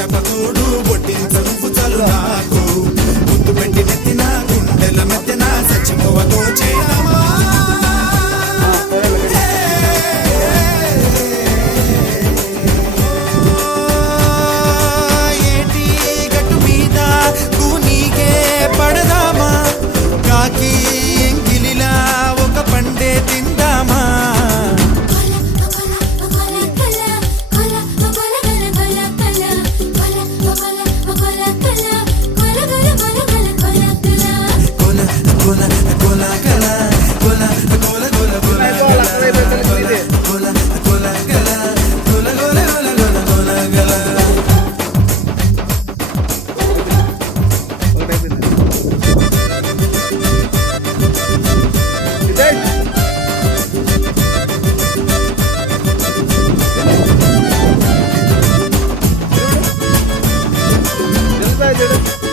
చెప్పతోడు బొట్టింత నువ్వు చలు నాకు ముద్దు పెట్టి నెత్తిన గుండెల మధ్యన సచ్చిపోవతో చేయడమా ఏటి గట్టు మీద కూనీకే పడదామా కాకి ఎంగిలిలా ఒక పండే తిందామా Did